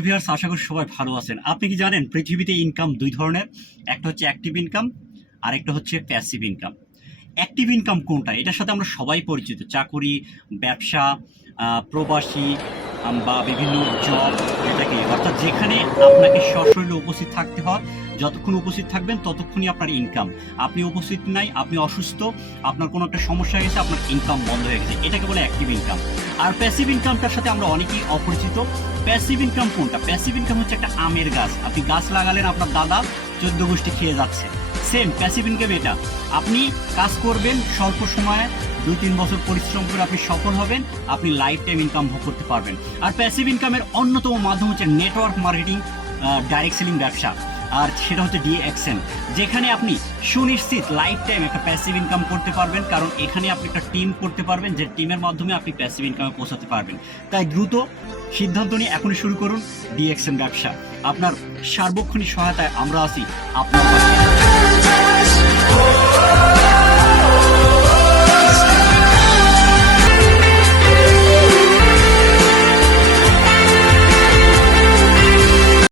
Hello viewers, আশা করি সবাই ভালো আছেন। আপনি কি জানেন পৃথিবীতে ইনকাম দুই ধরনের, একটা হচ্ছে অ্যাক্টিভ ইনকাম আর একটা হচ্ছে প্যাসিভ ইনকাম। অ্যাক্টিভ ইনকাম কোনটা? এটার সাথে আমরা সবাই পরিচিত। চাকুরি, ব্যবসা, প্রবাসী বা বিভিন্ন জব, যেটাকে অর্থাৎ যেখানে আপনাকে সশরীরে উপস্থিত থাকতে হয়। যতক্ষণ উপস্থিত থাকবেন ততক্ষণই আপনার ইনকাম। আপনি উপস্থিত নাই, আপনি অসুস্থ, আপনার কোনো একটা সমস্যা হয়ে গেছে, আপনার ইনকাম বন্ধ হয়ে গেছে, এটাকে বলে অ্যাক্টিভ ইনকাম। আর প্যাসিভ ইনকামটার সাথে আমরা অনেকেই অপরিচিত। প্যাসিভ ইনকাম কোনটা? প্যাসিভ ইনকাম হচ্ছে একটা আমের গাছ। আপনি গাছ লাগালেন, আপনার দাদা 14 গোষ্ঠী খেয়ে যাচ্ছে। সেম প্যাসিভ ইনকাম এটা। আপনি কাজ করবেন স্বল্প সময়ে, 2-3 বছর পরিশ্রম করে আপনি সফল হবেন, আপনি লাইফ টাইম ইনকাম ভোগ করতে পারবেন। আর প্যাসিভ ইনকামের অন্যতম মাধ্যম হচ্ছে নেটওয়ার্ক মার্কেটিং, ডাইরেক্ট সেলিং ব্যবসা। আর সেটা হচ্ছে ডিএক্সএন, যেখানে আপনি সুনিশ্চিত লাইফ টাইম একটা প্যাসিভ ইনকাম করতে পারবেন, কারণ এখানে আপনি একটা টিম করতে পারবেন, যে টিমের মাধ্যমে আপনি প্যাসিভ ইনকামে পৌঁছাতে পারবেন। তাই দ্রুত সিদ্ধান্ত নিয়ে এখনই শুরু করুন ডিএক্সএন ব্যবসা। আপনার সার্বক্ষণিক সহায়তায় আমরা আছি আপনার পাশে।